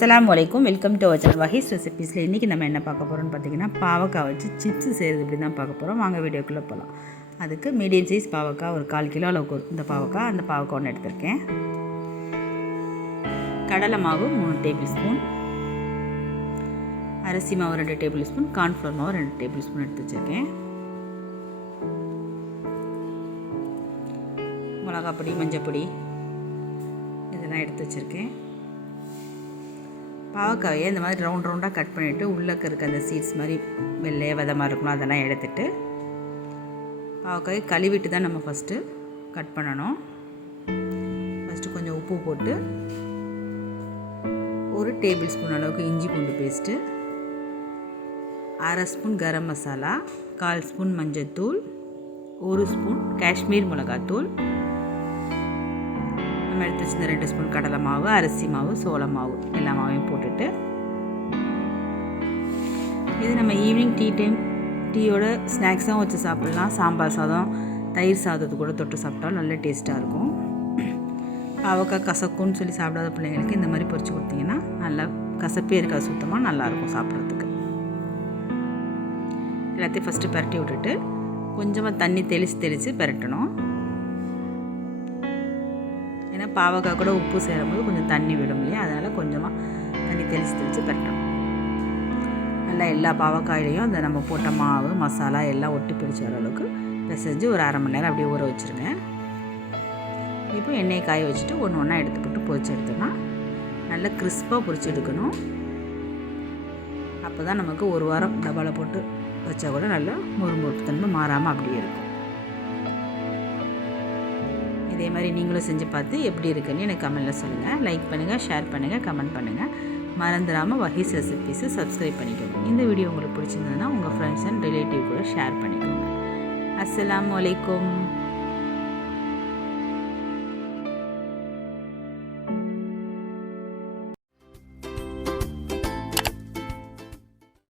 அஸ்ஸலாமு அலைக்கும். Welcome to our channel வஹீஸ் ரெசிபீஸில் இன்றைக்கி நம்ம என்ன பார்க்க போகிறோம்னு பார்த்தீங்கன்னா, பாவக்காய் வச்சு சிப்ஸு செய்கிறது இப்படி தான் பார்க்க போகிறோம். வாங்க வீடியோக்குள்ளே போகலாம். அதுக்கு மீடியம் சைஸ் பாவக்காய் ஒரு 1/4 கிலோ அளவுக்கு இந்த பாவக்காய் ஒன்று எடுத்திருக்கேன். கடலை மாவு 3 டேபிள் ஸ்பூன், அரிசி மாவு 2 டேபிள் ஸ்பூன், கார்ன்ஃப்ளவர் மாவு 2 டேபிள் ஸ்பூன் எடுத்து வச்சுருக்கேன். மிளகாப்பொடி, மஞ்சப்பொடி இதெல்லாம் எடுத்து வச்சுருக்கேன். பாவக்காயை இந்த மாதிரி ரவுண்டாக கட் பண்ணிவிட்டு உள்ளே இருக்க அந்த சீட்ஸ் மாதிரி வெள்ளையாக விதமாக இருக்கணும், அதெல்லாம் எடுத்துகிட்டு பாவக்காயை கழுவிட்டு தான் நம்ம ஃபஸ்ட்டு கட் பண்ணணும். ஃபஸ்ட்டு கொஞ்சம் உப்பு போட்டு 1 டேபிள் ஸ்பூன் அளவுக்கு இஞ்சி பூண்டு paste, 1/2 spoon garam masala, 1/4 spoon மஞ்சள்தூள், 1 ஸ்பூன் காஷ்மீர் மிளகாத்தூள், நம்ம எடுத்து வச்சுருந்த 2 ஸ்பூன் கடலை மாவு, அரிசி மாவு, சோள மாவு எல்லா மாவையும் போட்டுட்டு, இது நம்ம ஈவினிங் டீயோட ஸ்நாக்ஸாகவும் வச்சு சாப்பிட்லாம். சாம்பார் சாதம், தயிர் சாதத்து கூட தொட்டு சாப்பிட்டாலும் நல்ல டேஸ்ட்டாக இருக்கும். பாவக்காய் கசக்குன்னு சொல்லி சாப்பிடாத பிள்ளைங்களுக்கு இந்த மாதிரி பொரிச்சு கொடுத்தீங்கன்னா நல்லா கசப்பே இருக்காது, சுத்தமாக நல்லாயிருக்கும் சாப்பிட்றதுக்கு. எல்லாத்தையும் ஃபஸ்ட்டு பரட்டி விட்டுட்டு கொஞ்சமாக தண்ணி தெளித்து பரட்டணும். ஏன்னா பாவக்காய் கூட உப்பு சேரும்போது கொஞ்சம் தண்ணி விடும் இல்லையா, அதனால் கொஞ்சமாக தண்ணி தெளித்து பரட்டணும். நல்லா எல்லா பாவக்காயிலையும் அந்த நம்ம போட்ட மாவு மசாலா எல்லாம் ஒட்டி பிடிச்ச அளவுக்கு பிசைஞ்சு ஒரு 1/2 மணி நேரம் அப்படியே ஊற வச்சுருங்க. இப்போ எண்ணெயை காய வச்சுட்டு ஒன்று எடுத்து போட்டு பொரிச்சு எடுத்தோம்னா நல்லா கிறிஸ்பாக பொரிச்சு எடுக்கணும். அப்போ தான் நமக்கு ஒரு வாரம் டப்பாவில் போட்டு வச்சா கூட நல்லா முறுமுறுப்பு தன்மை மாறாமல் அப்படியே இருக்கும். இதே மாதிரி நீங்களும் செஞ்சு பார்த்து எப்படி இருக்குன்னு எனக்கு கமெண்ட்டில் சொல்லுங்கள். லைக் பண்ணுங்கள், ஷேர் பண்ணுங்கள், கமெண்ட் பண்ணுங்கள். மறந்துடாமல் வஹீஸ் ரெசிபீஸை சப்ஸ்கிரைப் பண்ணிக்கோங்க. இந்த வீடியோ உங்களுக்கு பிடிச்சிருந்ததுன்னா உங்கள் ஃப்ரெண்ட்ஸ் அண்ட் ரிலேட்டிவ் கூட ஷேர் பண்ணிக்கோங்க. அஸ்ஸலாமு அலைக்கும்.